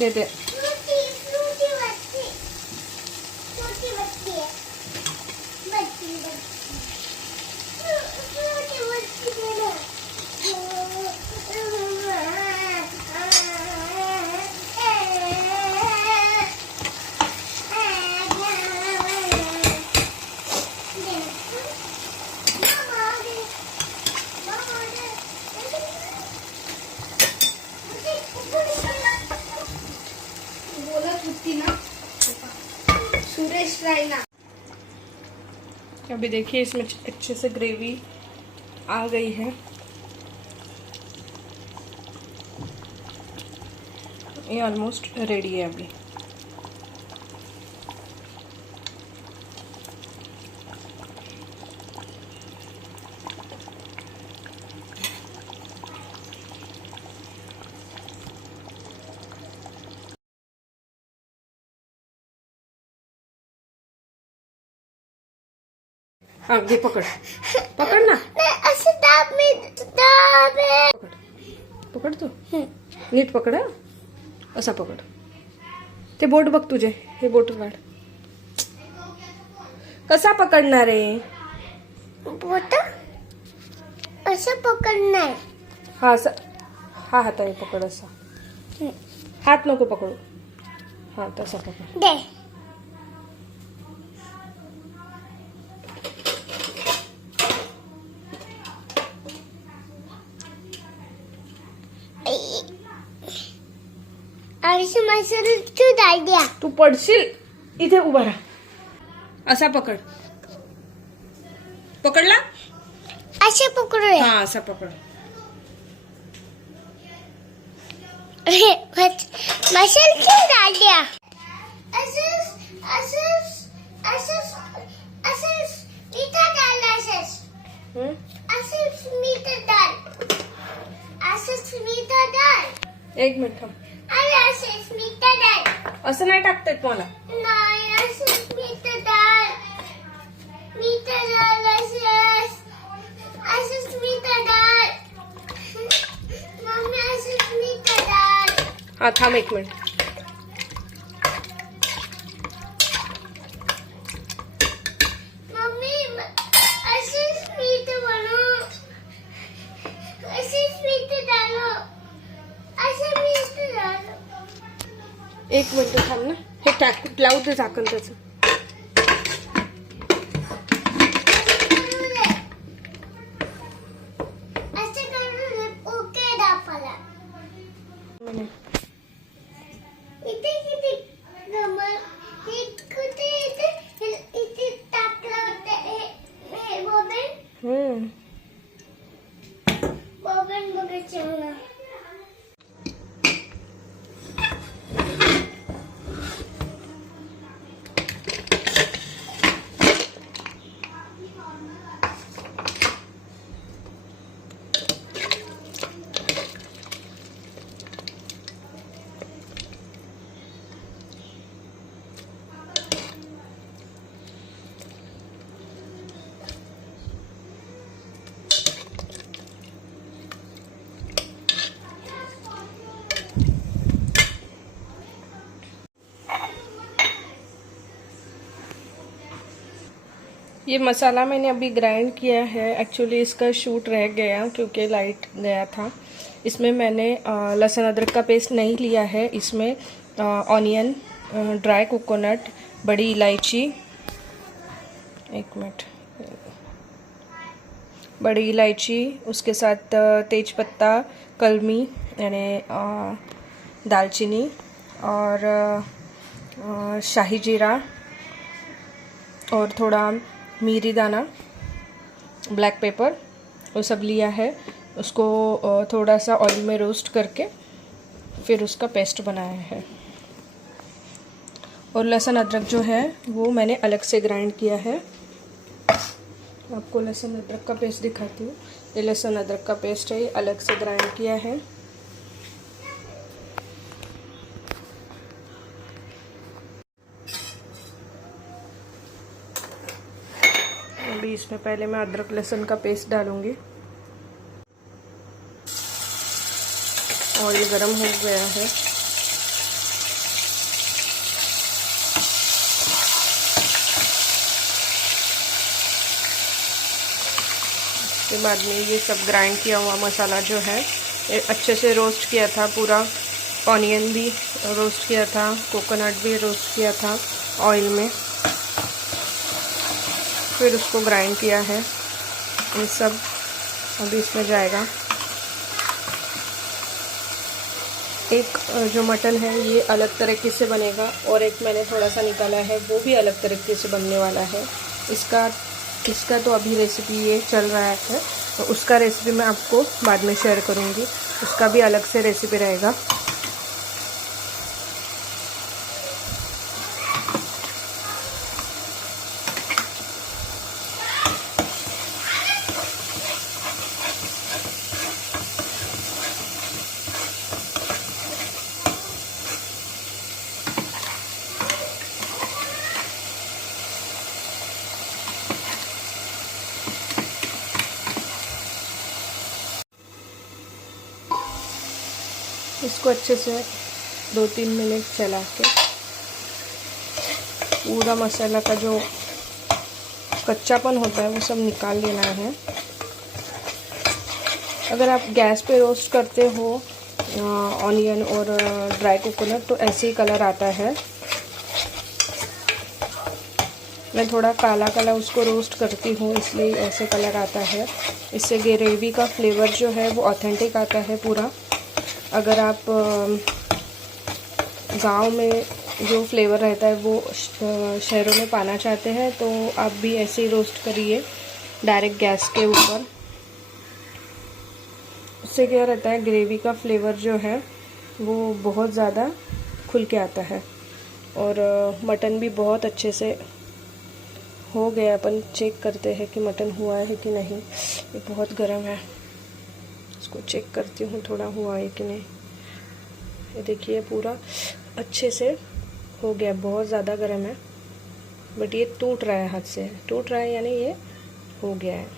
देते। सुरेश रायना। अभी देखिए इसमें अच्छे से ग्रेवी आ गई है। ये ऑलमोस्ट रेडी है अभी। हाँ ये पकड़, पकड़ ना, असं दाब आहे। पकड तू नीट पकड हा. असा पकड. ते बोट बघ तुझे, हे बोट काढ. कसा पकडणार आहे? बोट असं पकडणार. हा असा, हा हाताने पकड असा. हात नको पकडू, हा तसा पकड. दे आयुष्य मसाल्याची डाळ द्या. तू पडशील, इथे उभा राहा. असा पकड. पकडला? असे पकडूया. हा असा पकड. मसाल्याची डाळ द्या. असंच असंच असंच असंच मीठा डाळ. असंच असंच मीठा डाळ. असंच मीठा डाळ. एक मिनिट थांब. अरे असंच मीठा डाळ. असं नाही टाकता येत मला. नाही असंच मीठा डाळ. मीठा डाळ असंच असंच मीठा डाळ. मम्मी असंच मीठा डाळ. हा थांब एक मिनिट. मम्मी असंच मीठ बनव. असंच मीठ डाळ. असं मीठ डाळ. एक मिनिट थांब ना. हे टाक, लावू दे झाकण त्याचं. असं करून ओके दाखवला. इथे किती गमल. हे कुठे इथे टाकलं होतं. हे बॉबन बॉबन बघायचे मला. ये मसाला मैंने अभी ग्राइंड किया है। एक्चुअली इसका शूट रह गया क्योंकि लाइट गया था। इसमें मैंने लहसुन अदरक का पेस्ट नहीं लिया है। इसमें ऑनियन, ड्राई कोकोनट, बड़ी इलायची, एक मिनट, बड़ी इलायची, उसके साथ तेज पत्ता, कलमी यानी दालचीनी और शाही जीरा और थोड़ा मिरी दाना, ब्लैक पेपर, वो सब लिया है। उसको थोड़ा सा ऑयल में रोस्ट करके फिर उसका पेस्ट बनाया है। और लहसुन अदरक जो है वो मैंने अलग से ग्राइंड किया है। आपको लहसुन अदरक का पेस्ट दिखाती हूँ। ये लहसुन अदरक का पेस्ट है, ये अलग से ग्राइंड किया है। अभी इसमें पहले मैं अदरक लहसुन का पेस्ट डालूंगी। ऑयल गरम हो गया है। उसके बाद में ये सब ग्राइंड किया हुआ मसाला जो है ये अच्छे से रोस्ट किया था, पूरा ऑनियन भी रोस्ट किया था, कोकोनट भी रोस्ट किया था ऑयल में, फिर उसको ग्राइंड किया है। ये सब अभी इसमें जाएगा। एक जो मटन है ये अलग तरीके से बनेगा और एक मैंने थोड़ा सा निकाला है वो भी अलग तरीके से बनने वाला है। इसका तो अभी रेसिपी ये चल रहा है, तो उसका रेसिपी मैं आपको बाद में शेयर करूँगी, उसका भी अलग से रेसिपी रहेगा। इसको अच्छे से 2-3 मिनट चला के पूरा मसाला का जो कच्चापन होता है वो सब निकाल लेना है। अगर आप गैस पे रोस्ट करते हो ऑनियन और ड्राई कोकोनट तो ऐसे ही कलर आता है। मैं थोड़ा काला काला उसको रोस्ट करती हूँ इसलिए ऐसे कलर आता है। इससे ग्रेवी का फ्लेवर जो है वो ऑथेंटिक आता है पूरा। अगर आप गांव में जो फ्लेवर रहता है वो शहरों में पाना चाहते हैं तो आप भी ऐसे ही रोस्ट करिए डायरेक्ट गैस के ऊपर। उससे क्या रहता है, ग्रेवी का फ्लेवर जो है वो बहुत ज़्यादा खुल के आता है और मटन भी बहुत अच्छे से हो गया। अपन चेक करते हैं कि मटन हुआ है कि नहीं। ये बहुत गर्म है, इसको चेक करती हूँ थोड़ा हुआ है कि नहीं। ये देखिए पूरा अच्छे से हो गया, बहुत ज़्यादा गर्म है बट ये टूट रहा है, हाथ से टूट रहा है यानी ये हो गया है।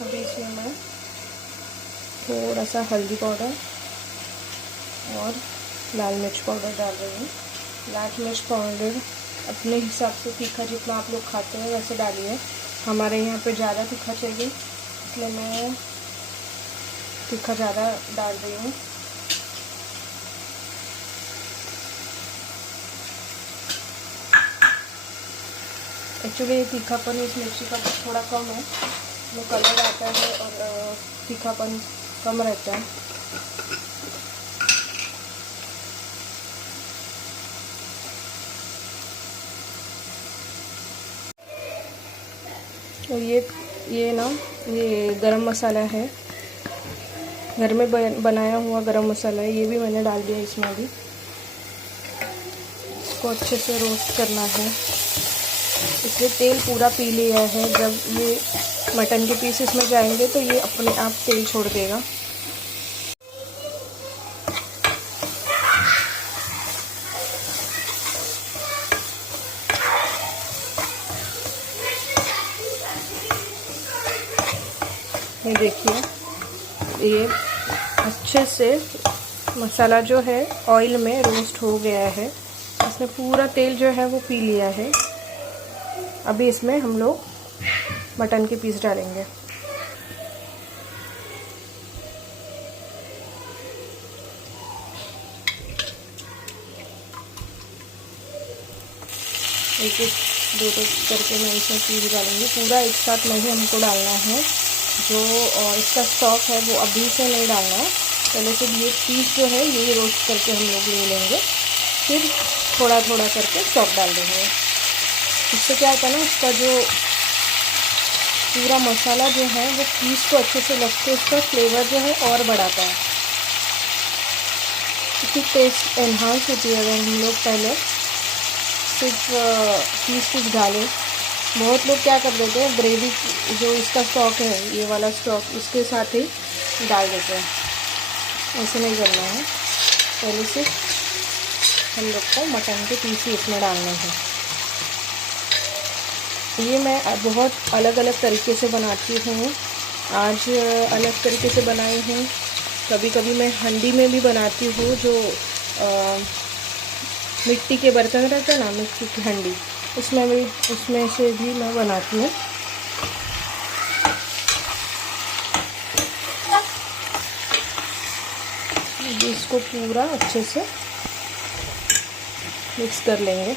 अभी इसमें मैं थोड़ा सा हल्दी पाउडर और लाल मिर्च पाउडर डाल रही हूँ। लाल मिर्च पाउडर अपने हिसाब से तीखा जितना आप लोग खाते हैं वैसे डालिए। हमारे यहाँ पे ज़्यादा तीखा चाहिए इसलिए मैं तीखा ज़्यादा डाल रही हूँ। एक्चुअली तीखापन इस मिर्ची का थोड़ा कम है, वो कलर आता है और तीखापन कम रहता है। और ये गरम मसाला है, घर में बनाया हुआ गरम मसाला है, ये भी मैंने डाल दिया इसमें भी। इसको अच्छे से रोस्ट करना है, इसलिए तेल पूरा पी लिया है। जब ये मटन के पीस इसमें जाएंगे तो ये अपने आप तेल छोड़ देगा। ये देखिए ये अच्छे से मसाला जो है ऑयल में रोस्ट हो गया है, इसने पूरा तेल जो है वो पी लिया है। अभी इसमें हम लोग मटन के पीस डालेंगे। एक एक दो करके मैं इसमें पीस डालूंगी, पूरा एक साथ नहीं हमको डालना है। जो इसका स्टॉक है वो अभी से नहीं डालना है, पहले से ये पीस जो है ये रोस्ट करके हम लोग ले लेंगे, फिर थोड़ा थोड़ा करके स्टॉक डाल देंगे। इससे क्या होता है ना, उसका जो पूरा मसाला जो है वो पीस को अच्छे से लग के उसका फ्लेवर जो है और बढ़ाता है, इसकी टेस्ट एनहांस होती है। अगर हम लोग पहले सिर्फ पीस डालें, बहुत लोग क्या कर देते हैं ग्रेवी जो इसका स्टॉक है ये वाला स्टॉक इसके साथ ही डाल देते हैं, ऐसे नहीं करना है। पहले से हम लोग को मटन के पीस ही इसमें डालने हैं। ये मैं बहुत अलग अलग तरीके से बनाती हूँ, आज अलग तरीके से बनाई हूँ। कभी कभी मैं हंडी में भी बनाती हूँ, जो मिट्टी के बर्तन रहते हैं ना, मिट्टी की हंडी, उसमें से भी मैं बनाती हूँ। इसको पूरा अच्छे से मिक्स कर लेंगे।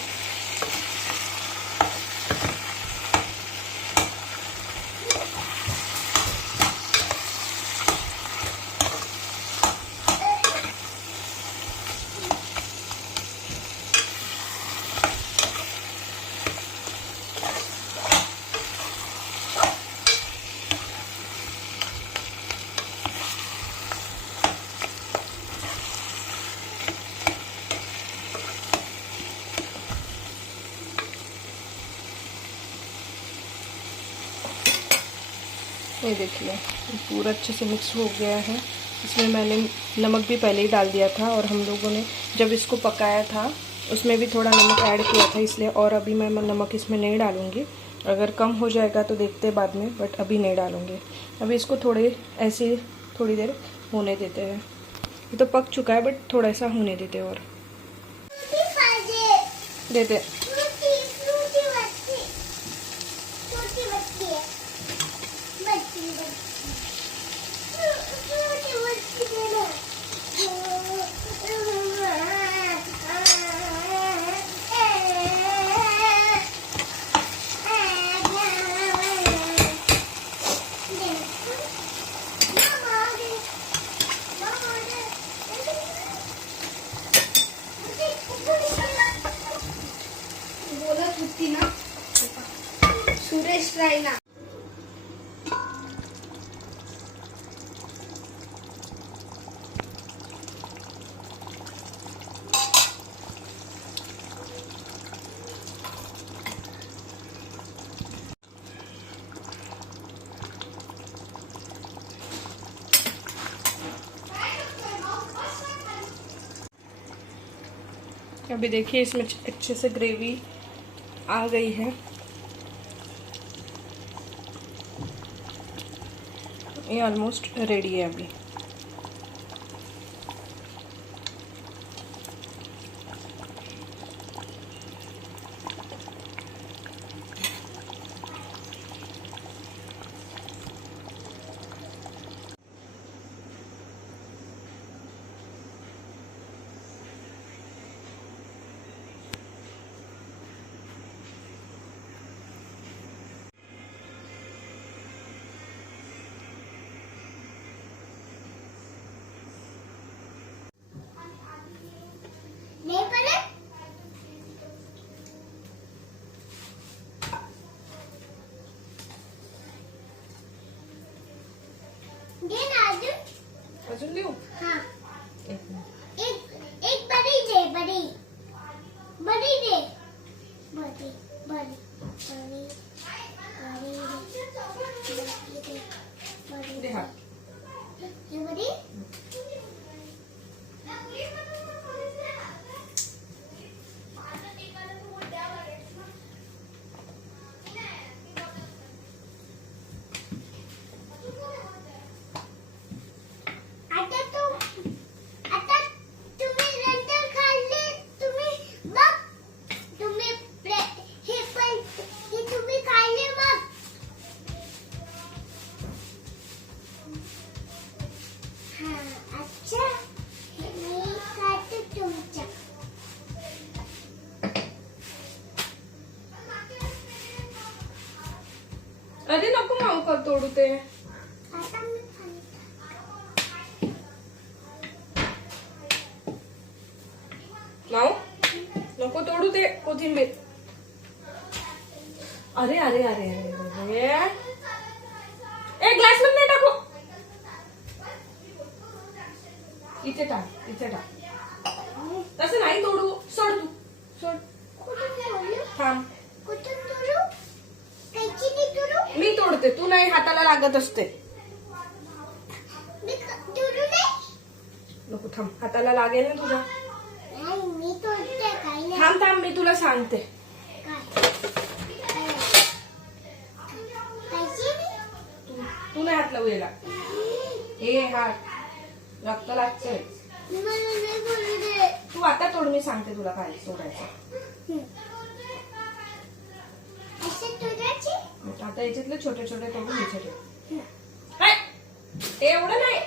ये देखिए पूरा अच्छे से मिक्स हो गया है। इसमें मैंने नमक भी पहले ही डाल दिया था, और हम लोगों ने जब इसको पकाया था उसमें भी थोड़ा नमक ऐड किया था, इसलिए। और अभी मैं नमक इसमें नहीं डालूँगी, अगर कम हो जाएगा तो देखते बाद में, बट अभी नहीं डालूँगी। अभी इसको थोड़े ऐसे थोड़ी देर होने देते हैं। ये तो पक चुका है, बट थोड़ा सा होने देते हैं और देते। सुरेश रायना अभी देखिए इसमें अच्छे से ग्रेवी आ गई है। ये ऑलमोस्ट रेडी है अभी। नहीं पड़े दे ना अजून देऊ? हाँ एक बड़ी दे बड़ी बड़ी दे बड़ी बड़ी बड़ी बड़ी दे हाँ। ये बड़ी अरे नको माऊ का तोडू ते। माऊ नको तोडू ते कोथिंबीर। अरे अरे अरे अरे अरे एक ग्लास मध्ये टाकू। इथे टाक इथे टाक। तसं नाही तोडू, सोड तू सोड। थांब मी तोडते, तू नाही, हाताला लागत असते। नको थांब, हाताला लागेल ना तुझ्या। थांब थांब मी तुला सांगते। तू नाही हात तवेला. ए हात रक्त लागतंय. मला नाही बोलू दे. तू आता तोड, मी सांगते तुला काय सोडायचं. असे तुझ्याची आता याच्यातले छोटे छोटे तोडून ह्याच्यात ठेव. काय? एवढं नाही.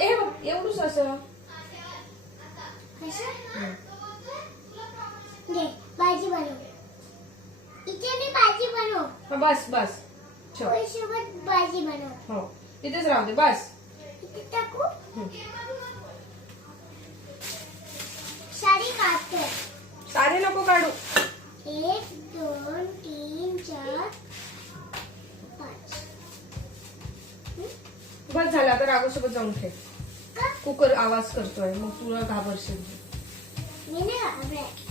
हे बघ, एवढंच असं. असं घे भाजी बनव. इथे मी भाजी बनव. हा, बस बस ठेव. सोबत भाजी बनव. हो तिथेच राहू दे बस. इथे टाकू. हं. साडी काढते. सारे नको काढू. 1 2 3 4 5. बस झालं. आता राघवसोबत जाऊन खेळ. का? कुकर आवाज करतोय, मग तुला घाबरशील. मी नाही घाबरत.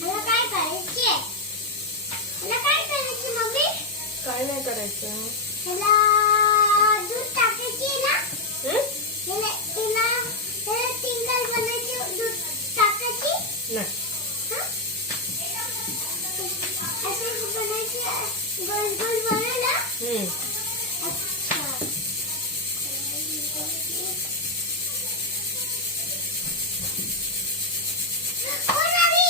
मला काय करायचे? मला काय करायचे मम्मी? काय नाही करायचं. मला दूध टाकायचे ना? हं? त्याला टिंगल बनायचे. दूध टाकायची. नाही. हं? असं बनायचे. गोल गोल बनवलं. हं. अच्छा. ओ नानी.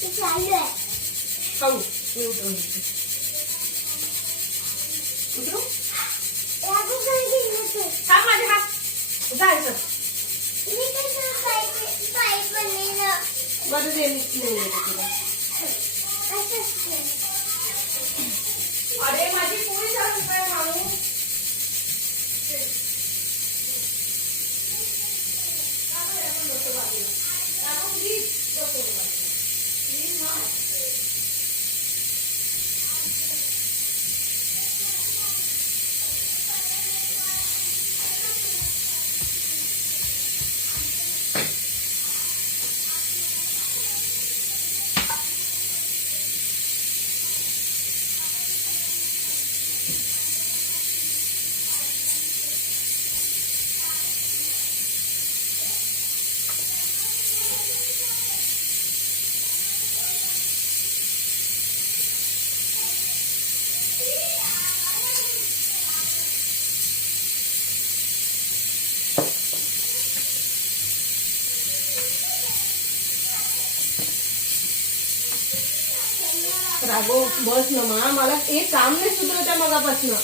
ते चालू आहे. खाऊ मी उतरून घेते. उतरू लागू काही नव्हतं. थांब, माझे हात जायचं. मी कसं पाय बनलेलं. बरं दे, मी नेऊन देते तुला. असंच अरे माझी पोळी चालू काय माणू. राघव बस ना मा, मला एक काम नाही सुधरत आहे मगापासनं.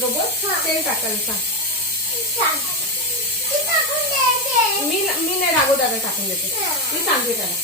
रोबोट तेल टाकायला सांग. मी नाही राघव दादा टाकून देते. मी सांगते त्याला.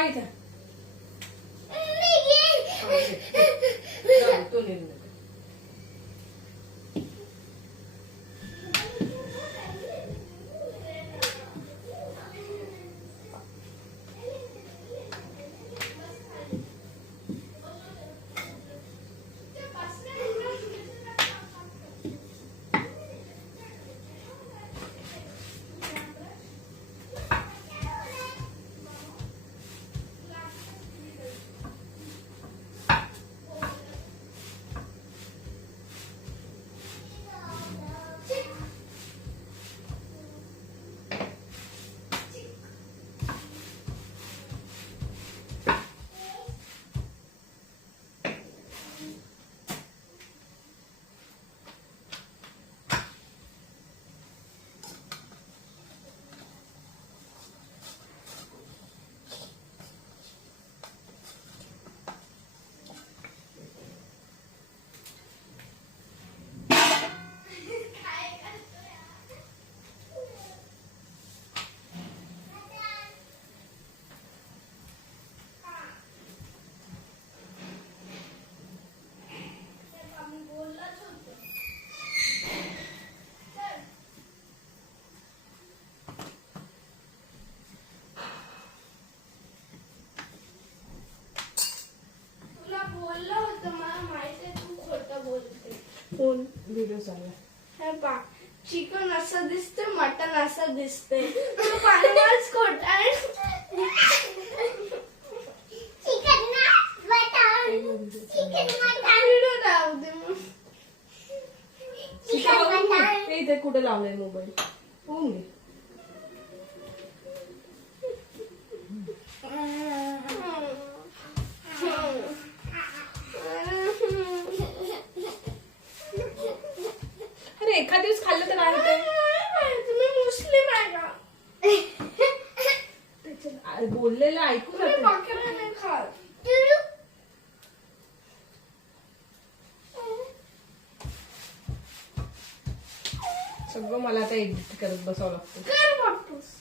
काय इथं तू नेऊन दे. फोन व्हिडिओ चालू हे पा चिकन असं दिसते मटन असं दिसते तू पाण्यावरच खोट आहे चिकन मटन व्हिडिओ लावू दे मग चिकन मटन ते इथे कुठे लावलंय मोबाईल होऊन घे. अरे एखाद दिवस खाल्लं तर काय होतंय? तुम्ही मुस्लिम आहे का अरे बोललेलं ऐकू तुम्ही जाते. बकरा नाही खात सगळं मला आता एडिट करत बसावं लागतं. कर बघतोस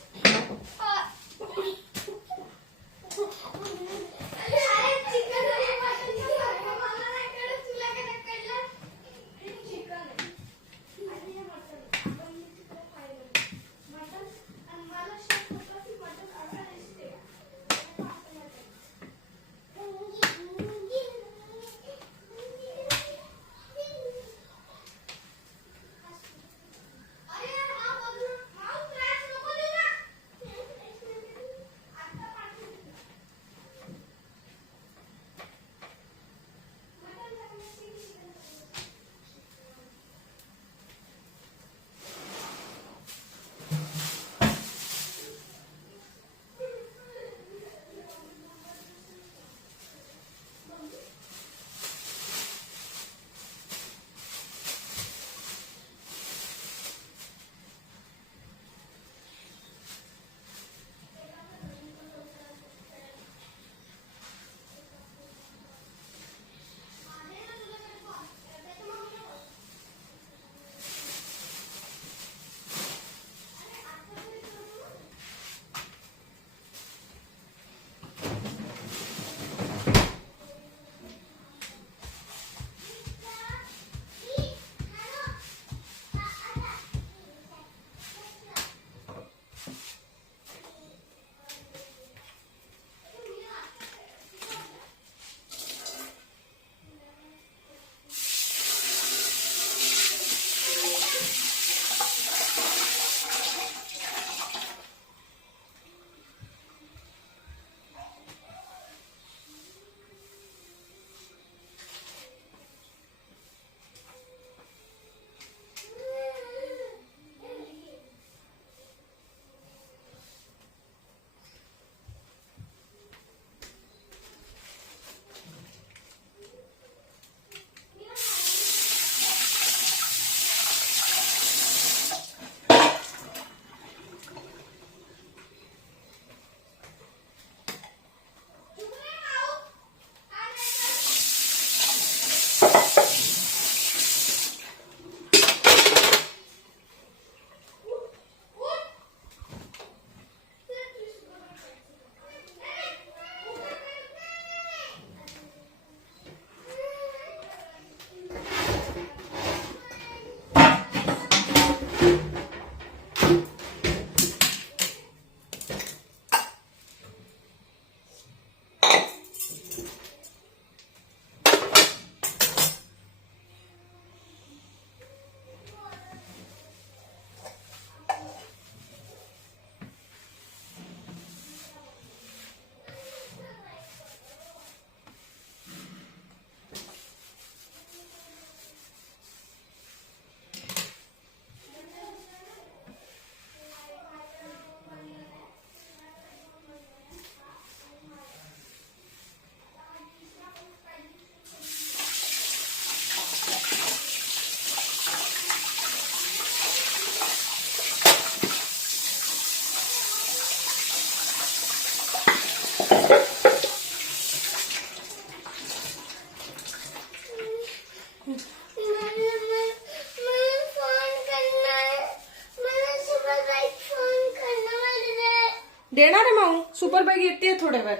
देणार आहे माऊ. सुपर बाईक येते थोड्या वेळ.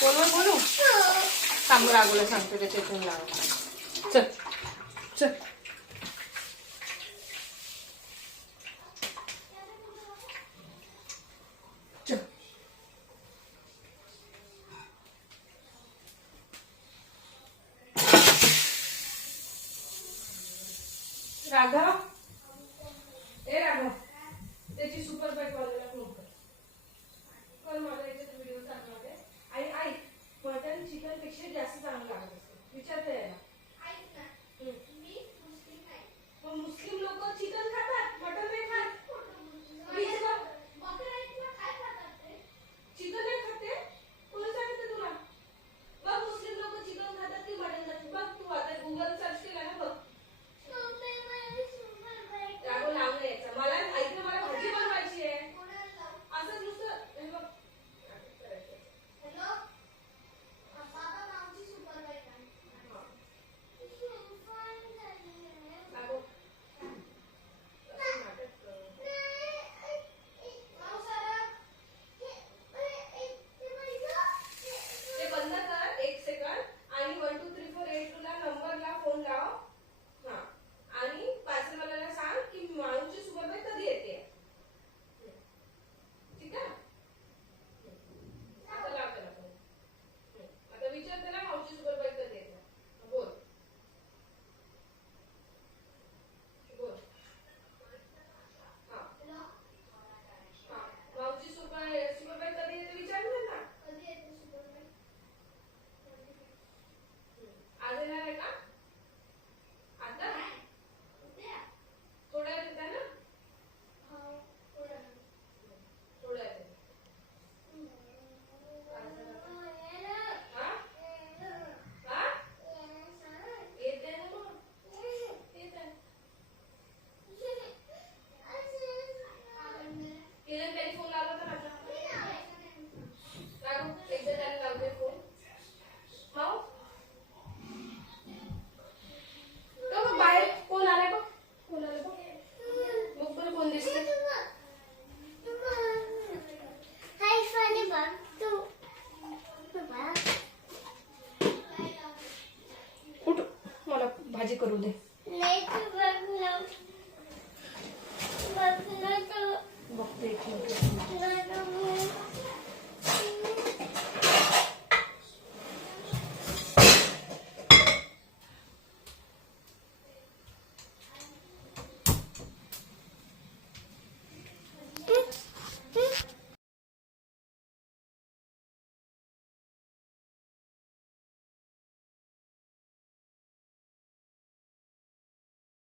फोनवर बोलू. सांगू रागोला सांगते त्याच्या इथून लाव. चल चल. चल. राघव, ए राघव, त्याची सुपर बाईक वाल्याला फोन कर. पण मला याच्यात व्हिडिओ चांगला आहे. आणि ऐक, मटन चिकन पेक्षा जास्त चांगलं लागत असते. विचारते याला. मग मुस्लिम लोक चिकन खातात, मटन नाही खात. चिकन नाही खाते. कोण सांगितलं तुला? बघ, मुस्लिम लोक चिकन खातात की मटन खातात. बघ, तू आता गुगल सर्च केला ना, बघ. राघव लावून यायचं. मला ऐक ना, मला भाजी बनवायची आहे. असंच नुसतं हे बघ. ते बंद कर 1 सेकंड आणि 1 2 3 4 8 ला नंबरला फोन लाव. हा, आणि पार्सलवाल्याला सांग की माळूची सुपरबाई कधी येते. ठीक आहे. आता लाव त्याला फोन. आता विचार त्याला माळूची सुपरबाई कधी येते. बोल बोल. हा हा, माळूची सुपरबाई कधी येते विचार ना. आज येणार आहे का? आता थोड्या वेळ येते ना. थोड्या वेळ. हा हा येते ना. मग येत आहे. तिने त्यांनी फोन लावला तर माझा एकदा त्याला लावते फोन. माऊ, तो बाहेर कोण आलाय बघ. कोण आलं बघ. बघ बरं कोण दिसते. उठ, मला भाजी करू दे.